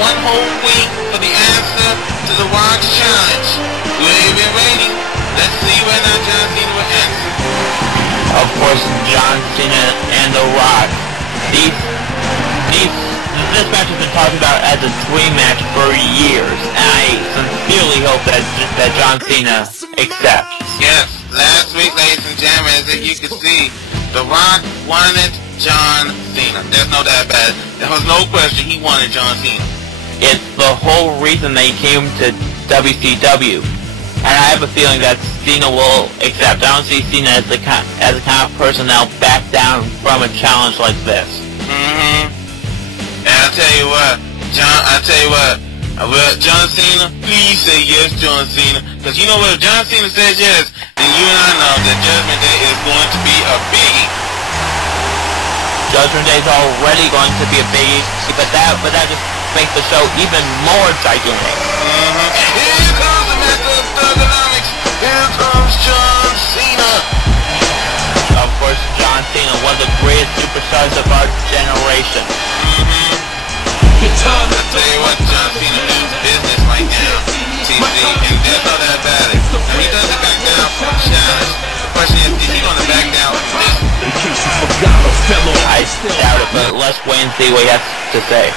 1 whole week for the answer to the Rock's challenge. We've been waiting. Let's see whether or not John Cena will answer. Of course, John Cena and The Rock. This match has been talked about as a dream match for years, and I sincerely hope that John Cena accepts. Yes, last week, ladies and gentlemen, as you can see, The Rock wanted John Cena. There's no doubt about it. There was no question he wanted John Cena. It's the whole reason they came to WCW. And I have a feeling that Cena will accept. I don't see Cena as the kind of person that'll back down from a challenge like this. And I'll tell you what, John Cena, please say yes, John Cena. Because you know what, if John Cena says yes, then you and I know that Judgment Day is going to be a biggie. Judgment Day is already going to be a biggie, but that just makes the show even more gigantic. Here comes the master of thugonomics. Here comes John Cena. Of course, John Cena, one of the greatest superstars of our generation. I'll tell you what, John Cena means business right now, TC, and there's no doubt about it. And he doesn't back down from a challenge. The question is he going to back down from this? I doubt it, but let's wait and see what he has to say.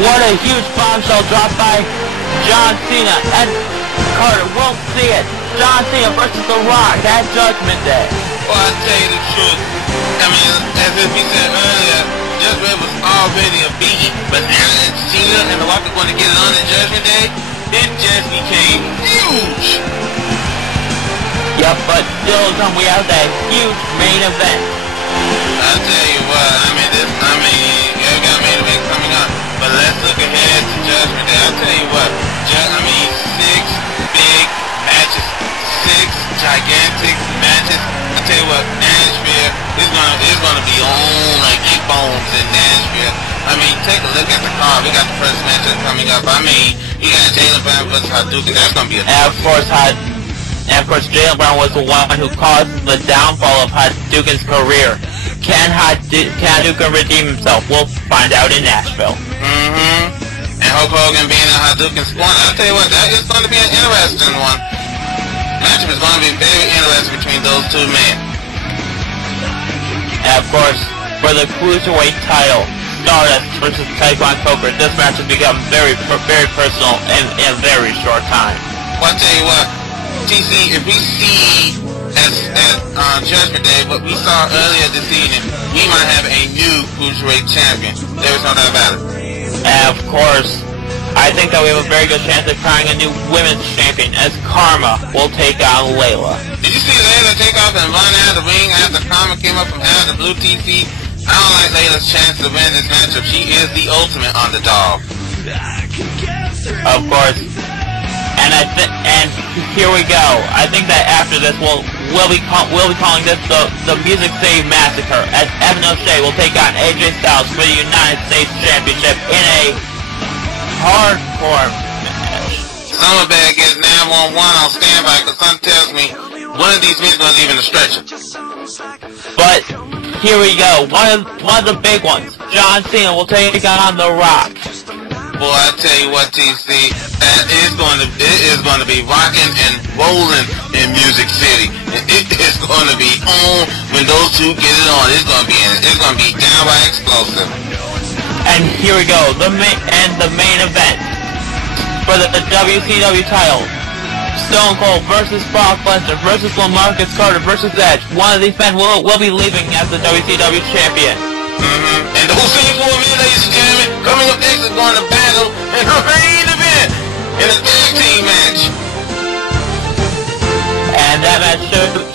What a huge bombshell dropped by John Cena, and Carter won't see it. John Cena versus The Rock at Judgment Day. Well, I'll tell you the truth. I mean, as if we said earlier, Judgment Day was already a biggie, but now that Cena and The Rock are going to get it on in Judgment Day, it just became huge. Yep, but still we have that huge main event. I'll tell you what, you got main event coming up. But let's look ahead to Judgment Day. I'll tell you what, 6 big matches, 6 gigantic matches. I'll tell you what, Nashville is gonna be on like 8 bones in Nashville. I mean, take a look at the card. We got the first matchup coming up. I mean, you got Jalin versus Haduken. That's gonna be a and of course, Jalin Brown was the one who caused the downfall of Haduken's career. Can Haduken redeem himself? We'll find out in Nashville. And Hulk Hogan being a Haduken spawn, I'll tell you what, that is going to be an interesting one. Matchup is going to be very interesting between those two men. And of course, for the Cruiserweight title, Stardust versus Tikwan Coger. This match has become very personal in a very short time. Well, I'll tell you what, TC, if we see at Judgment Day what we saw earlier this evening, we might have a new Cruiserweight champion. There's no doubt about it. And of course, I think that we have a very good chance of crowning a new women's champion, as Kharma will take on Layla. Did you see Layla take off and run out of the ring after Kharma came up from out of the blue TC? I don't like Layla's chance to win this matchup. She is the ultimate underdog. Of course. And here we go. I think that after this we'll be calling this the Music City Massacre, as Evan O'Shea will take on AJ Styles for the United States Championship in a hardcore match. Someone better get 911 on standby, because something tells me one of these men is going to leave in the stretcher. But here we go. One of the big ones. John Cena will take on The Rock. Boy, I tell you what, TC, it is going to be rocking and rolling in Music City. It is going to be on when those two get it on. It's going to be downright explosive. And here we go, the main event for the WCW title. Stone Cold versus Brock Lesnar versus Lemarcus versus Edge. One of these men will be leaving as the WCW champion. And those same 4 men, ladies and gentlemen, coming up next is going to battle in the main event in a tag team match. And that match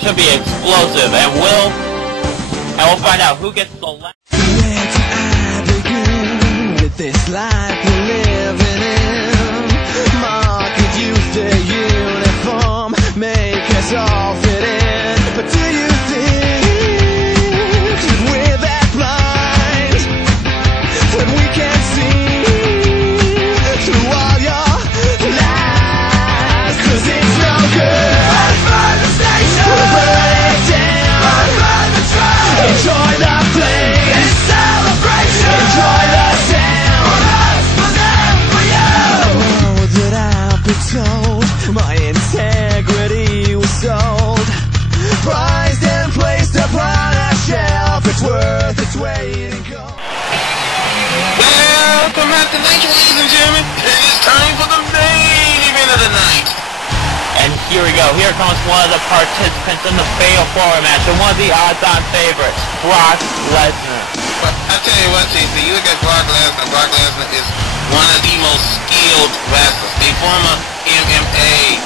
should be explosive, and we'll find out who gets the last. Where do I begin with this life we're living in? Market use the uniform, make us all fit in. But do you think we're that blind when we can't see through all your lies? 'Cause it's no good. Run for the station. We'll burn it down. Run for the train. Enjoy the flame. It's celebration. Enjoy the sound. For us, for them, for you. Oh, that I've been told my integrity was sold, prized and placed upon a shelf. It's worth its weight in gold. Welcome back to Nitro, ladies and gentlemen. It is time for the main event of the night. And here we go. Here comes one of the participants in the Fatal 4 match, and one of the odds-on favorites, Brock Lesnar. But I tell you what, TC, you look at Brock Lesnar. Brock Lesnar is one of the most skilled wrestlers. A former MMA,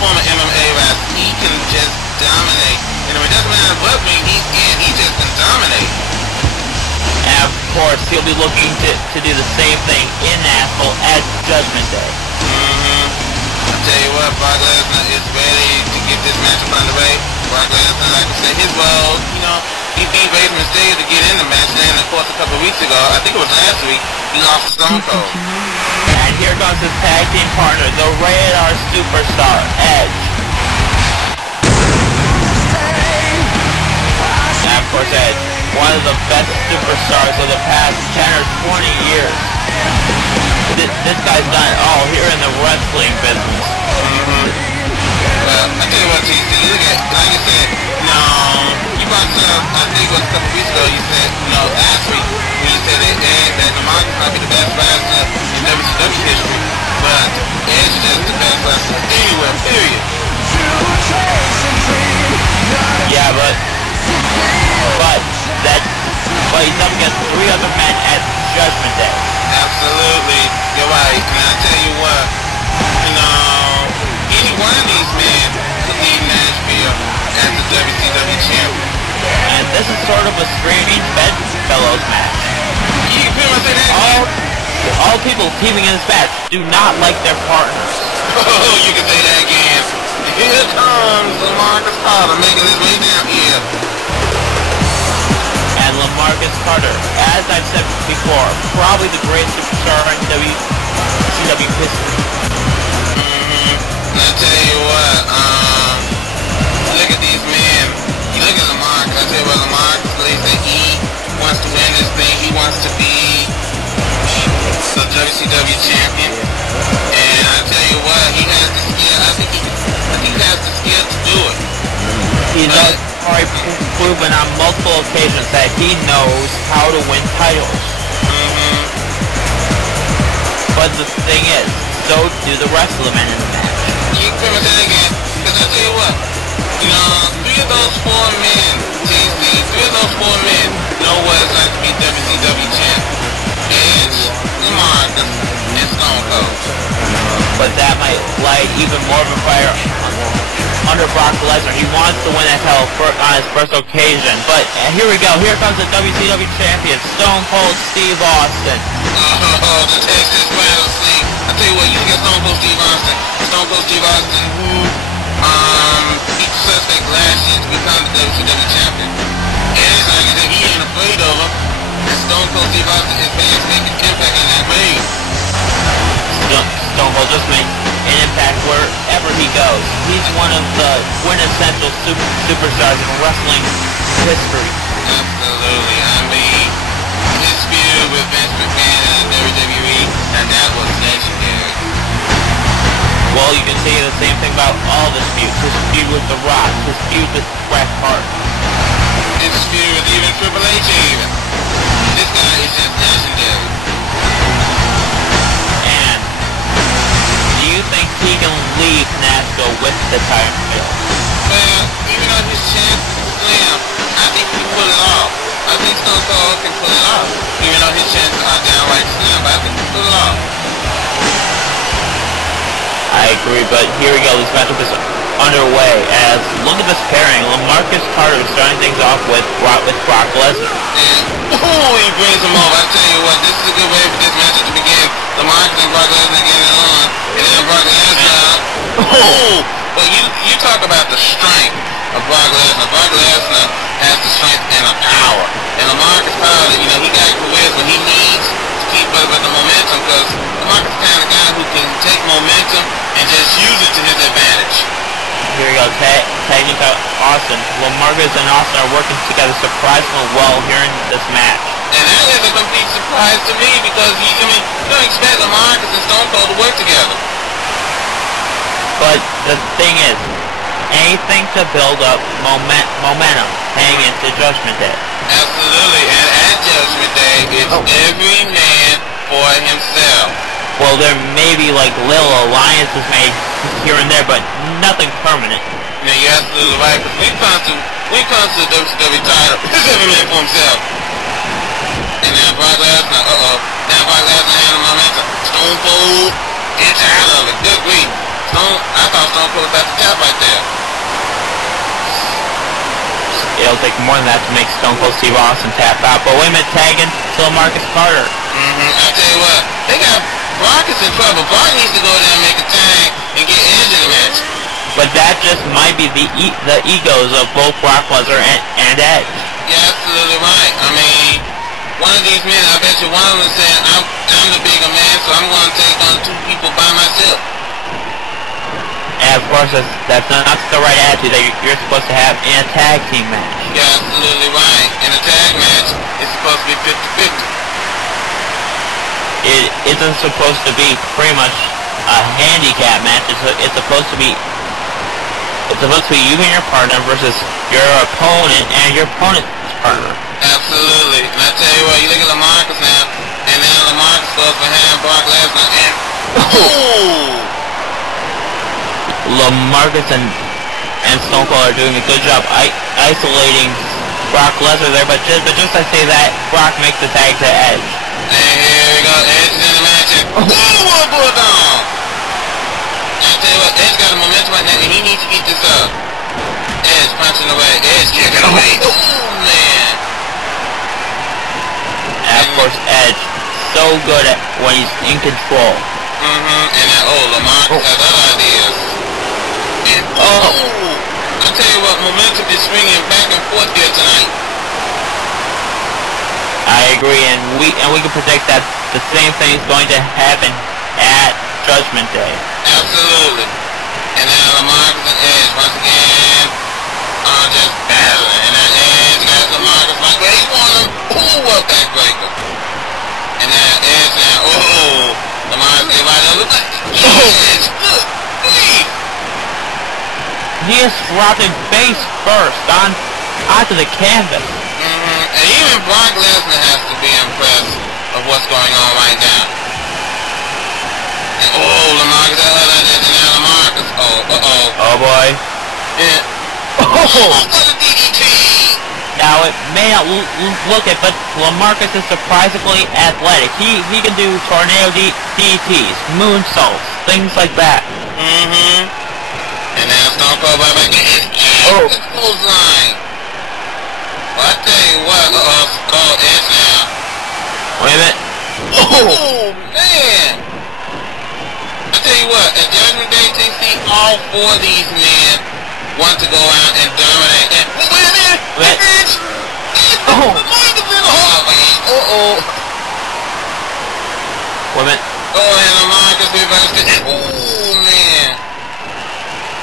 former MMA wrestler. He can just dominate. You know, it doesn't matter what ring he's in, he just can dominate. And of course, he'll be looking to do the same thing in Nashville at Judgment Day. I tell you what, Brock Lesnar is ready to get this matchup underway. Brock Lesnar, like I said, he beat Rey Mysterio to get in the match. Then, of course, a couple of weeks ago, I think it was last week, he lost to Stone Cold. And here comes his tag team partner, the Rated R superstar, Edge. And of course, Edge, one of the best superstars of the past 10 or 20 years. This guy's done it all here in the wrestling business. Well, I tell you what, TC, look at, like I said, you brought up, I think it was a couple weeks ago, you said, last week, when you said that Lemarcus might be the best wrestler in WCW history, but Edge is just the best wrestler anywhere, period. Yeah, but he's up against 3 other men at Judgment Day. Absolutely, you're right, and I tell you what, any one of these men could lead Nashville as the WCW champion. And this is sort of a Strange Bedfellow match. You can pretty much say that. All people teaming in this match do not like their partners. Oh, you can say that again. Here comes Lemarcus Carter making his way down here. And Lemarcus Carter, as I've said before, probably the greatest superstar in WCW history. And I tell you what, look at these men. You look at Lemarcus. I tell you what, Lemarcus believes that he wants to win this thing. He wants to be the WCW champion. And I tell you what, he has the skill. I think he has the skill to do it. He's already proven on multiple occasions that he knows how to win titles. But the thing is, so do the rest of the men in the match. You can say that again, because I tell you what, 3 of those 4 men, TC, 3 of those 4 men know what it's like to be WCW champ. Edge, Lemarcus, and Stone Cold. But that might light even more of a fire under Brock Lesnar. He wants to win that title on his first occasion. But here we go. Here comes the WCW champion, Stone Cold Steve Austin. Oh, the Texas Rattlesnake. I tell you what, you get Stone Cold Steve Austin. Stone Cold Steve Austin, who beat the suspect last year to become the WCW champion. And like I said, he ain't afraid of him. Stone Cold Steve Austin is back making impact in that ring. Stone Cold just makes an impact wherever he goes. He's one of the quintessential superstars in wrestling history. Absolutely. I mean, his feud with Vince McMahon in the WWE, and that was legendary. Well, you can say the same thing about all the feuds. His feud with The Rock, his feud with Bret Hart. His feud with even Triple H even. This guy is just legendary. And do you think he can leave Nashville with the title? Well, even though he's champ, I think he put it history, but here we go. This matchup is underway as, look at this pairing. Lemarcus Carter starting things off with Brock Lesnar. He brings him over. I tell you what, this is a good way for this matchup to begin. Lemarcus and Brock Lesnar getting it on, and then Brock Lesnar. But you talk about the strength of Brock Lesnar. Brock Lesnar has the strength and the power. And Lemarcus Power, he got charisma. He needs to keep up with the momentum, because Lemarcus is the kind of guy who can take momentum and just use it to his advantage. Here we go, tagging to Austin. Lemarcus and Austin are working together surprisingly well here in this match. And that is a complete surprise to me, because you don't expect Lemarcus and Stone Cold to work together. But the thing is, anything to build up momentum heading into Judgment Day. Absolutely, and at Judgment Day, it's every man for himself. Well, there may be like little alliances made here and there, but nothing permanent. Yeah, you're absolutely right, because we come to the WCW title, it's every man for himself. And now Brock Lesnar, now Brock Lesnar had the momentum. Stone Cold, it's out of it, good grief. I thought Stone Cold was at the top right there. It'll take more than that to make Stone Cold Steve Austin tap out, but wait a minute, tagging to Lemarcus Carter. I tell you what, they got Brock is in trouble. Brock needs to go there and make a tag and get Edge in the match. But that just might be the egos of both Brock Lesnar and Edge. You're absolutely right. I mean, one of these men, I bet you one of them is saying, I'm the bigger man, so I'm going to take on two people by myself. And of course, that's not the right attitude that you're supposed to have in a tag team match. You're absolutely right. In a tag match, it's supposed to be 50-50. It isn't supposed to be pretty much a handicap match. It's supposed to be you and your partner versus your opponent and your opponent's partner. Absolutely. And I tell you what, you look at Lemarcus now, and now Lemarcus goes behind Brock Lesnar, and Lemarcus and Stone Cold are doing a good job isolating Brock Lesnar there, but just I say that, Brock makes the tag to Edge. And here we go, Edge is in the match, and what a bulldog! I tell you what, Edge got the momentum right now, and he needs to get this up. Edge punching away, Edge kicking away, man! And of course, Edge, so good at when he's in control. And then, Lemarcus has other ideas. And, I tell you what, momentum is swinging back and forth here tonight. I agree, and we can predict that the same thing is going to happen at Judgment Day. Absolutely. And now Lemarcus and Edge once again are just battling. And now Edge got Lemarcus right where he won him. What backbreaker. And now Edge now, Lemarcus get right over. Edge, good grief. He is dropping face first onto the canvas. And even Brock Lesnar has to be impressed of what's going on right now. And, Lemarcus, now Lemarcus. Oh boy. And, the DDT. Now it may not look it, but Lemarcus is surprisingly athletic. He can do tornado DDTs, moonsaults, things like that. And now Stone Cold back again. Clothesline. Well, I tell you what, Edge now. Wait a minute. Man! I tell you what, at Judgment Day, TC, all four of these men want to go out and dominate. And, wait a minute! Edge! Lemarcus in the hallway! Wait a minute. And Lemarcus reversed it. Man!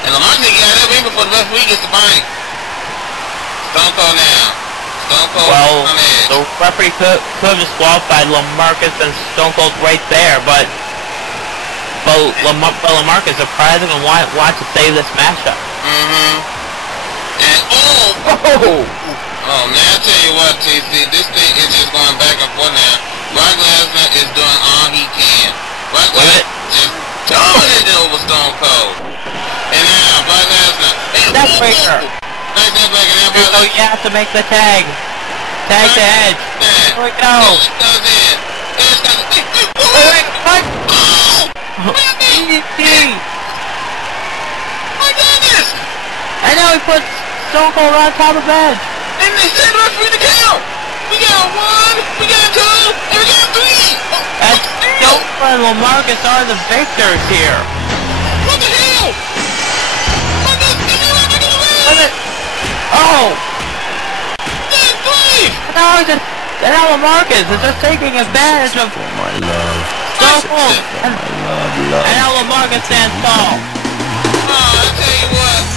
And Lemarcus got up even before the referee gets the fight. Stone Cold now. Stone Cold well, on Edge. the referee could have disqualified Lemarcus and Stone Cold right there, but Lemarcus surprisingly wants to save this matchup. And man, I tell you what, TC, this thing is just going back and forth now. Brock Lesnar is doing all he can. Brock Lesnar just dominating over Stone Cold. And now Brock Lesnar. That's breaker. So you have to make the tag. Tag to Edge. Here we go. Edge goes in. Edge goes in. DDT. And now he puts Stone Cold on top of Edge. And they said referee to count. We got 1, we got 2, and we got 3. And Stone Cold and Lemarcus are the victors here. What the hell? Oh! That's 3. And now Lemarcus is just taking advantage of My love. Stone Cold. My love. And now Lemarcus stands tall. Oh, I tell you what.